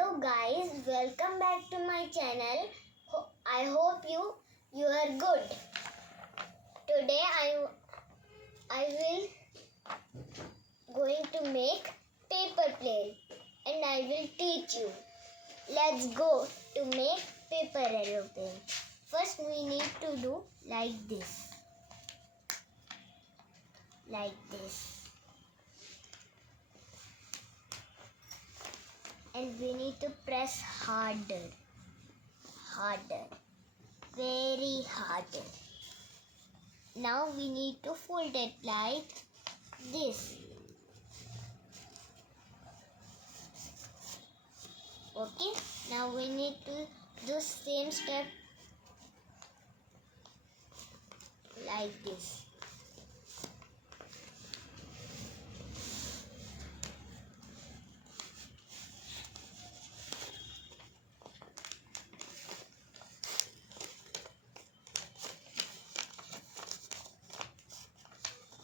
Hello guys, welcome back to my channel. I hope you are good. Today I will going to make paper plane and I will teach you. Let's go to make paper aeroplane. First we need to do like this. Like this. And we need to press harder, very harder. Now we need to fold it like this. Okay, now we need to do same step like this.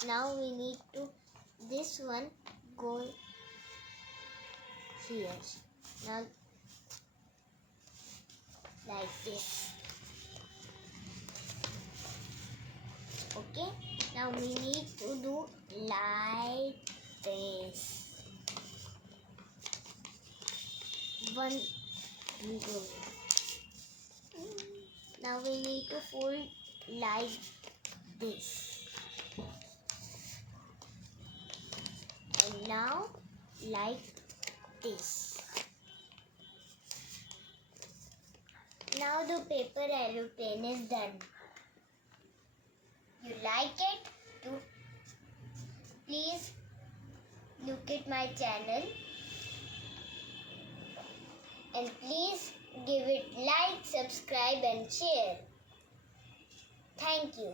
Now we need to this one go here. Now like this. Okay, now we need to do like this. One go. Now we need to fold like this. And now like this. Now the paper aeroplane is done. You like it? Please look at my channel and please give it like, subscribe and share. Thank you.